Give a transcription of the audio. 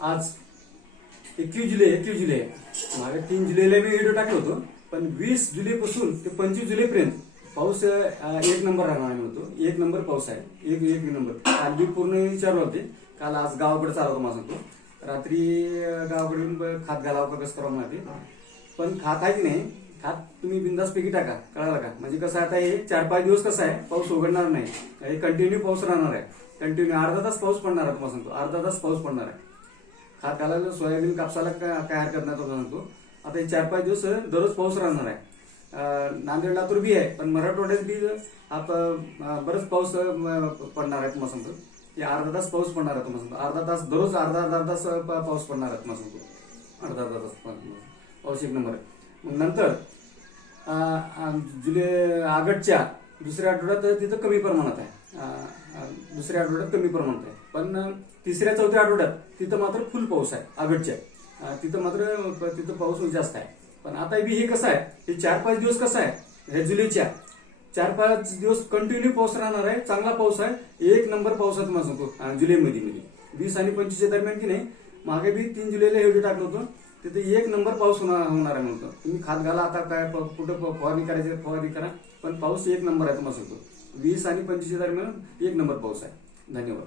आज 21 जुलै मागे 3 जुलैला मी व्हिडिओ टाकलो होतो, पण 20 जुलैपासून ते 25 जुलैपर्यंत पाऊस एक नंबर राहणार आहे म्हणतो. एक नंबर पाऊस आहे, एक नंबर. काल मी पूर्ण विचारलं होते. काल आज गावाकडे चालू होतो माझा तो. रात्री गावाकडे खात घालावं का कसं करावं माहिती, पण खात आहे की नाही, खात तुम्ही बिंदास पैकी टाका. कळालं का? म्हणजे कसं आता हे 4-5 दिवस कसं आहे, पाऊस उघडणार नाही. हे कंटिन्यू पाऊस राहणार आहे. कंटिन्यू अर्धा तास पाऊस पडणार आहे तुम्हाला सांगतो. अर्धा तास पाऊस पडणार आहे. खात घालायला सोयाबीन कापसाला काय हरकत नाही तुम्हाला सांगतो. आता हे 4-5 दिवस दररोज पाऊस राहणार आहे. नांदेड लातूर बी आहे, पण मराठवाड्यात बी बरंच पाऊस पडणार आहे तुम्हाला सांगतो. हे अर्धा तास पाऊस पडणार आहे तुम्हाला सांगतो. अर्धा तास दररोज अर्धा तास पाऊस पडणार आहे तुम्हाला सांगतो. अर्धा तास पाऊस एक नंबर आहे. मग नंतर ऑगस्टच्या दुसऱ्या आठवड्यात तिथं कमी प्रमाणात आहे. दुसऱ्या आठवड्यात कमी प्रमाणात आहे, पण तिसऱ्या-चौथ्या आठवड्यात तिथं मात्र फुल पाऊस आहे. ऑगस्टच्या तिथं मात्र तिथं पाऊस जास्त आहे. पण आता बी हे कसं आहे, हे 4-5 दिवस कसं आहे, हे जुलैच्या 4-5 दिवस कंटिन्यू पाऊस राहणार आहे. चांगला पाऊस आहे, एक नंबर पाऊस आहे तुम्हाला सांगतो. जुलैमध्ये 20 आणि 25 दरम्यान की नाही, मागे बी 3 जुलैला व्हिडिओ टाकलं होतं. तिथे एक नंबर पाऊस होणार आहे म्हणतो. तुम्ही खात घाला, आता काय कुठं फवारणी करायची फवारणी करा, पण पाऊस एक नंबर आहे तुम्हाला सांगतो. 20 आणि 25 दरम्यान एक नंबर पाऊस आहे. धन्यवाद.